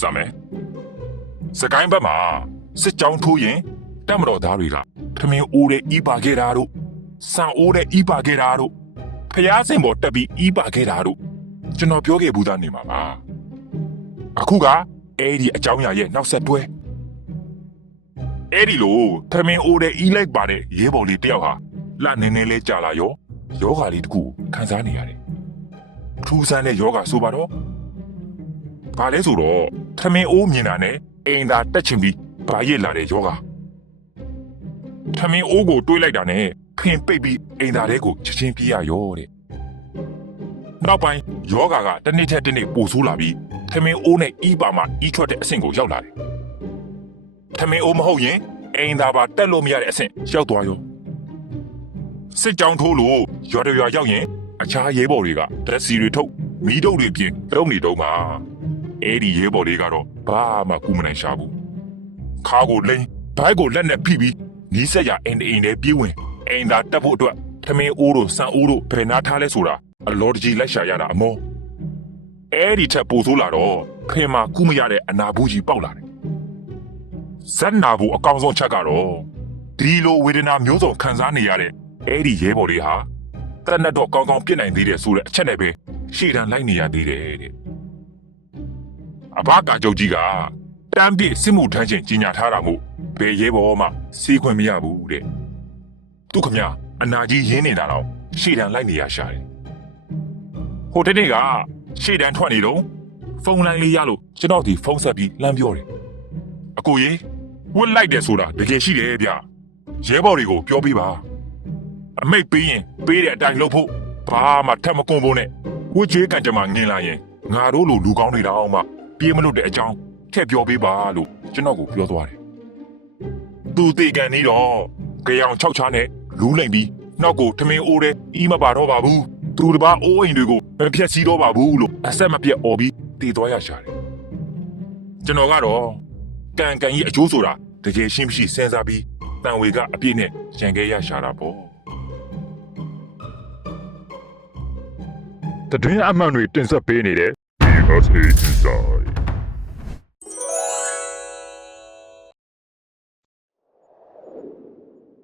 စမယ်စကိုင်းဘက်မှာစစ်ကြောင်းထိုးရင်တက်မတော်သားတွေကထမင်းအိုးတဲ့ဤပါခဲ့တာတို့စံအိုးတဲ့ဤပါခဲ့တာတို့ဖျားစင်ပေါ်တက်ပြီးဤပါခဲ့တာတို့ကျွန်တော်ပြောခဲ့ဘူးသားနေမှာပါအခုကအဲ့ဒီအကြောင်းအရာရဲ့နောက်ဆက်တွဲအဲ့ဒီလိုထမင်းအိုးတဲ့ဤလိုက်ပါတဲ့ရဲဘော်လေးတယောက်ဟာလှနေနေလဲကြာလာရောယောဂါလေးတခုခံစားနေရတယ်ထူးဆန်းတဲ့ယောဂါဆိုပါတော့ဘာလဲဆိုတော့ထမင်းအိုးမြင်တာနဲ့အိမ်သာတက်ချင်ပြီးဘာရစ်လာတဲ့ယောဂါထမင်းအိုးကိုတွေးလိုက်တာနဲ့ဖင်ပိတ်ပြီးအိမ်သာထဲကိုချက်ချင်းပြေးရရောတဲ့နောက်ပိုင်းယောဂါကတစ်နေ့ထက်တစ်နေ့ပိုဆိုးလာပြီးထမင်းအိုးနဲ့ဤပါမှာဤထွက်တဲ့အဆင့်ကိုရောက်လာတယ်ထမင်းအိုးမဟုတ်ရင်အိမ်သာပါတက်လို့မရတဲ့အဆင့်ရောက်သွားရောစစ်ကြောင်းထိုးလို့ရွာတရွာရောက်ရင်အခြားရဲဘော်တွေကဒရက်စီတွေထုတ်မီးတုပ်တွေပြင်တုံးနေတော့မှာအဲ့ဒီရဲဘော်တွေကတော့ဘာမှကူမနိုင်ရှာဘူးခါကိုလိမ့်ဘိုက်ကိုလက်နဲ့ဖိပြီးနီးစက်ရအိမ်ထဲပြေးဝင်အိမ်သာတက်ဖို့အတွက်ထမင်းအိုးတို့စံအိုးတို့ဘယ်နာထားလဲဆိုတာအလော်တကြီးလိုက်ရှာရတာအမောအဲ့ဒီထက်ပိုဆိုးလာတော့ဖင်မှာကူမရတဲ့အနာဘူးကြီးပေါက်လာတယ်ဇက်နာဘူးအကောင်ဆုံးချက်ကတော့ဒီလိုဝေဒနာမျိုးစုံခံစားနေရတဲ့အဲ့ဒီရဲဘော်တွေဟာတနတ်တော့ကောင်းကောင်းပြစ်နိုင်သေးတယ်ဆိုတဲ့အချက်နဲ့ပဲရှေ့တန်းလိုက်နေရသေးတယ်တဲ့အဘကာချုပ်ကြီးကတမ်းပြစ်စစ်မှုထမ်းခြင်းကြီးညာထားတာမို့ဘယ်ရဲဘော်မှစီးခွင့်မရဘူးတဲ့သူခမအနာကြီးရင်းနေတာတော့ရှေ့တန်းလိုက်နေရရှာတယ်ဟိုတနေ့ကရှေ့တန်းထွက်နေတော့ဖုန်းလိုင်းလေးရလို့ကျွန်တော်ဒီဖုန်းဆက်ပြီးလှမ်းပြောတယ်အကိုကြီးဝတ်လိုက်တယ်ဆိုတာတကယ်ရှိတယ်ဗျရဲဘော်တွေကိုပြောပြပါအမိတ်ပေးရင်ပေးတဲ့အတိုင်းလုပ်ဖို့ဘာမှထပ်မကွန်ဖို့နဲ့ဝတ်ချေးကန်ကြမှာငင်လာရင်ငါတို့လိုလူကောင်းတွေတောင်မှပြေးမလို့တဲ့အကြောင်းထည့်ပြောပေးပါလို့ကျွန်တော်ကိုပြောသွားတယ်သူတေကန်နေတော့ကြောင်6ချားနဲ့လူးလိမ့်ပြီးနောက်ကိုထမင်းအိုးတဲ့ဤမပါတော့ပါဘူးသူတစ်ပါးအိုးအိမ်တွေကိုမဖြတ်စည်းတော့ပါဘူးလို့အဆက်မပြတ်អော်ပြီးတည်သွားရရှာတယ်ကျွန်တော်ကတော့ကန်ကြီးအကျိုးဆိုတာတကယ်ရှင်းမရှိစဉ်းစားပြီးတန်ဝေကအပြည့်နဲ့ကြံခဲ့ရရှာတာပေါ့တတွင်းအမှန်တွေတင်ဆက်ပေးနေတဲ့ USA Inside